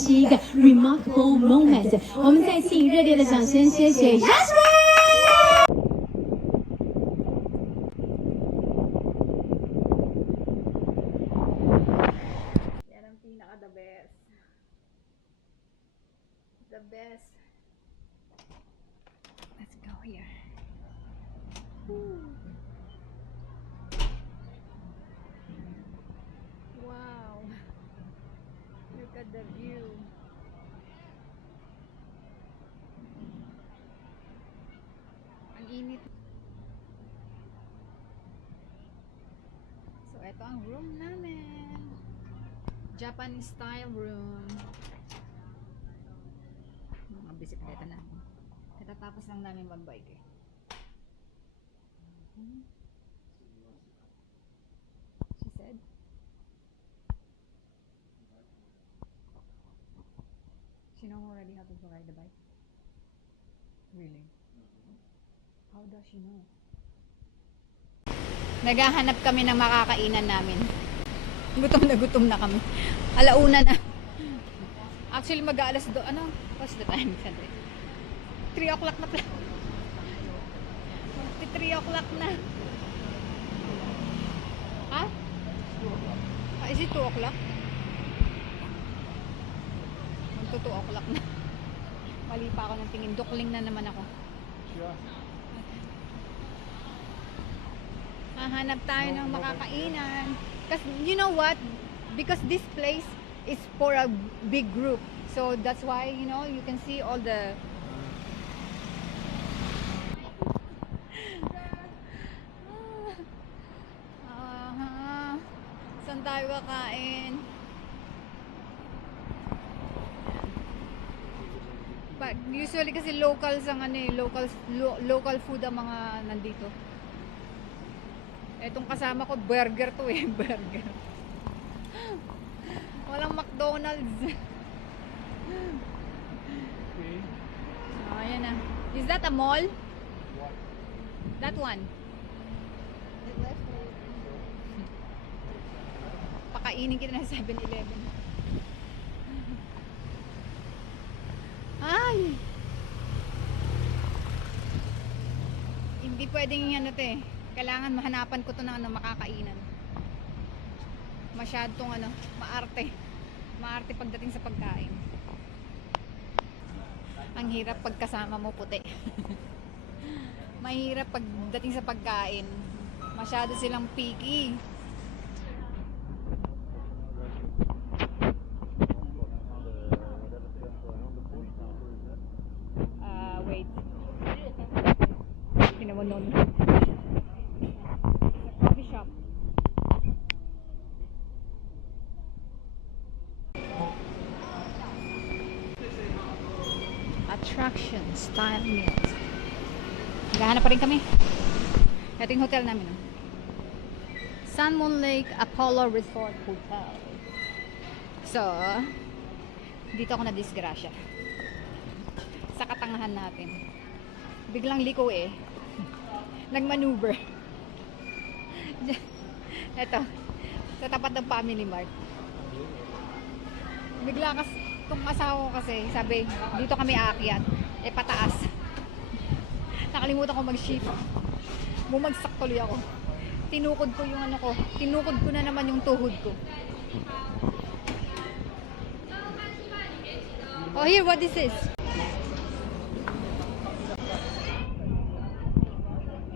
是一个 remarkable moment。我们再请热烈的掌声，谢谢 Yasmin。Yan ang pinaka the best. The best. Let's go here. Woo. Wow. Look at the view. Ang init. So, ito ang room namin. Japanese style room. Mga bisikleta namin. Katatapos lang namin mag-bike eh. She said. She know already how to ride the bike? Really? How does she know? Naghahanap kami ng makakainan namin. Gutom na kami. Alauna na. Actually, mag-aalas do. Ano? What's the time? 3 o'clock na pala. 3 o'clock na. Ha? Is it 2 o'clock? Magto 2 o'clock na. Mali pa ako ng tingin. Dukling na naman ako. Hahanap tayo ng makakainan. Because you know what? Because this place is for a big group. So that's why, you know, you can see all the Saan tayo kakain? But usually kasi locals ang ano eh, local food ang mga nandito. Etong kasama ko, burger to eh, burger. Walang McDonald's. Oh, ayan na. Is that a mall? That one. Pakainin kita ng 7-Eleven. Ay! Hindi pwedeng ano to eh. Kailangan mahanapan ko to ng ano, makakainan. Masyadong ano, maarte. Maarte pagdating sa pagkain. Ang hirap pagkasama mo puti. Mahirap pagdating sa pagkain. Masyado silang picky. Wait. Pinamonon. Coffee shop. Attraction style meals. Gahanap pa rin kami. Ito yung hotel namin. Sun Moon Lake Apollo Resort Hotel. So, dito ako na disgrasya. Sa katangahan natin. Biglang liko eh. Nagmaneuver. Ito. Sa tapat ng Family Mart. Bigla kasi itong asawa ko kasi sabi, dito kami aakyat. Eh pataas. Nakalimutan ko mag-shift. Bumagsak tuloy ako. Tinukod ko yung ano ko. Tinukod ko na naman yung tuhod ko. Oh, here, what is this?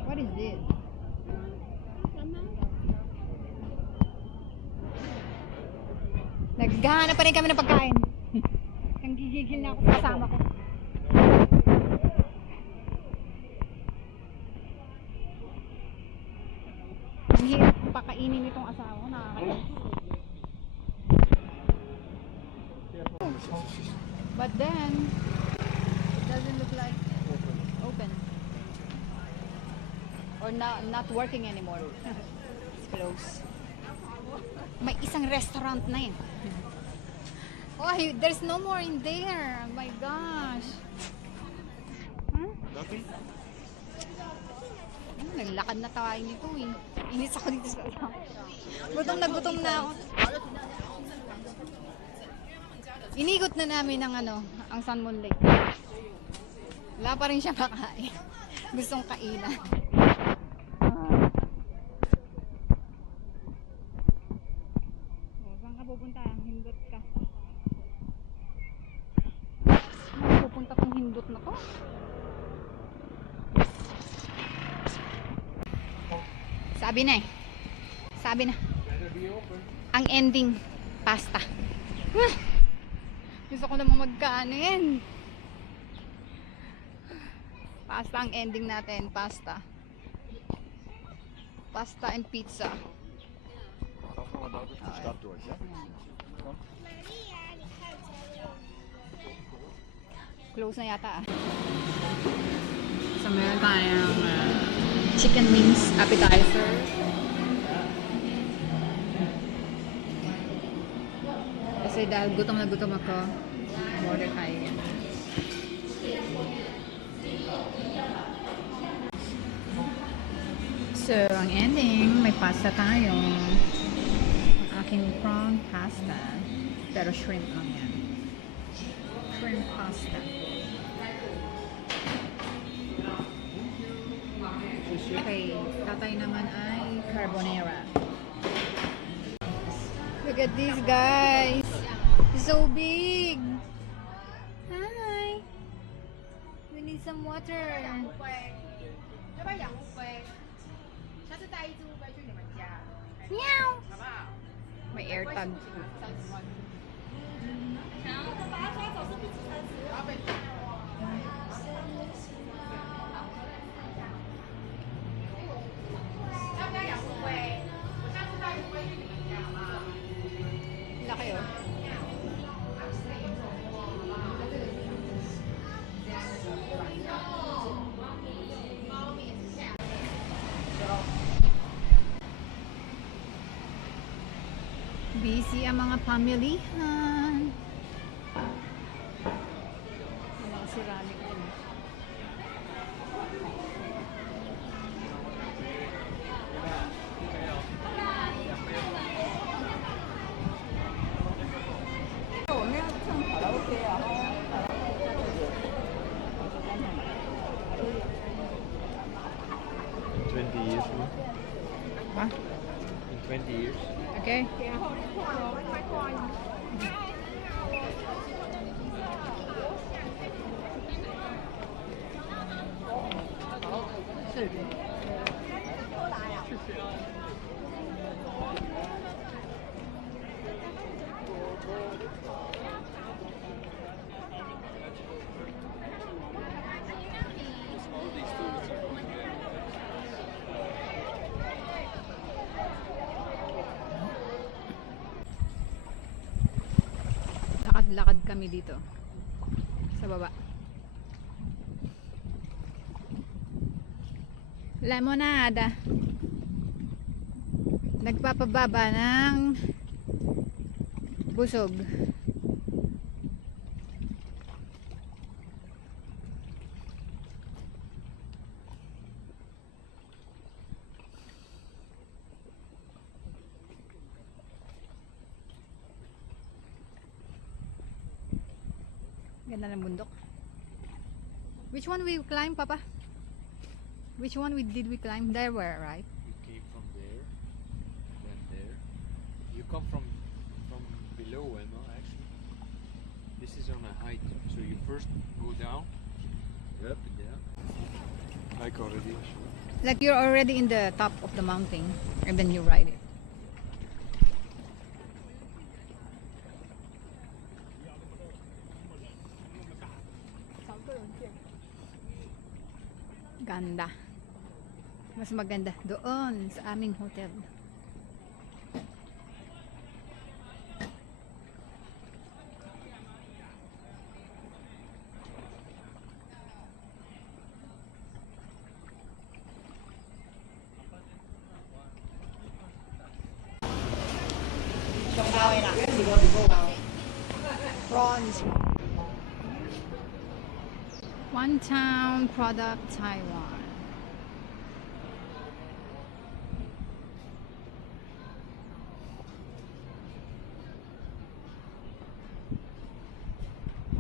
What is this? Naghahanap pa rin kami ng pagkain. Nang gigigil na ako kasama ko. Ang hirap pakainin itong asawa ko. Nakakainis. But then, it doesn't look like open. Or not working anymore. It's closed. May isang restaurant na yun. Oh, there's no more in there. Oh my gosh. Nothing? Naglakad na tayo nito eh. Inis ako dito sa gutom na ako. Inigot na namin ang ang San Mon Lake. Wala pa rin siya makain. Gustong kainan. Saan ka pupunta? Hindot ka. Saan pupunta tong hindot na to? Sabi na eh. Sabi na. Ang ending, pasta. Gusto ko naman magkanin. Pasta ang ending natin. Pasta. Pasta and pizza. Close na yata ah. So meron tayong chicken wings appetizer. Kasi dahil gutom na gutom ako, order tayo yan. So, ang ending, may pasta tayo. Ang aking prawn pasta. Pero shrimp lang yan. Shrimp pasta. Okay, tatay naman ay carbonara. Look at these guys. It's so big. Hi. We need some water. Meow. May air tag. Laki oh. Busy ang mga pamilihan. Wala si Rani ko. Huh? In 20 years. Okay. Lakad-lakad kami dito sa baba. Lemonada. Nagpapababa ng busog. Ganda ng bundok. Which one we climb, Papa? Which one did we climb? There were, right? You came from there, then there. You come from below, no? Actually, this is on a height. So you first go down, up and down. Like already. Like you're already in the top of the mountain, and then you ride it. Ganda. Mas maganda doon sa aming hotel. Prawns. One Town Product, Taiwan.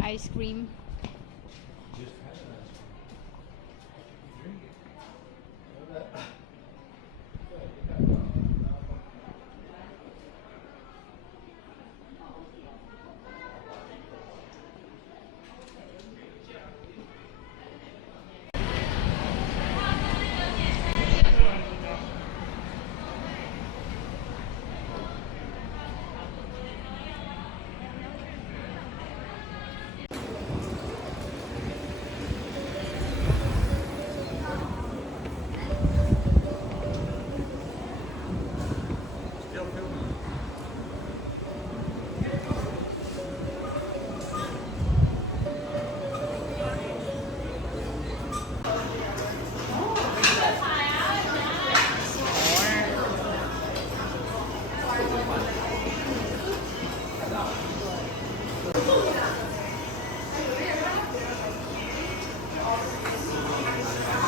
Ice cream.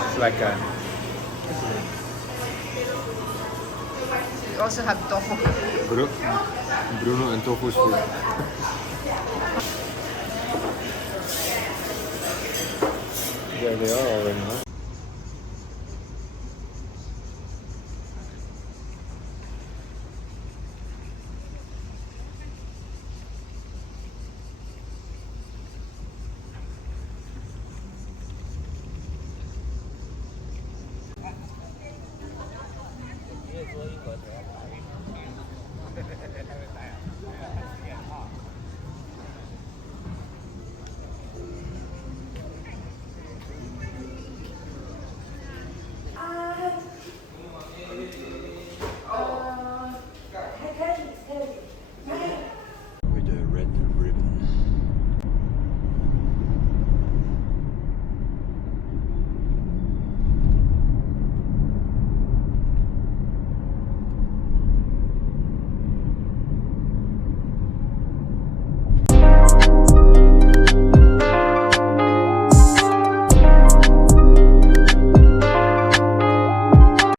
It's like a We also have tofu. Bruno and tofu's food. There they are already, huh?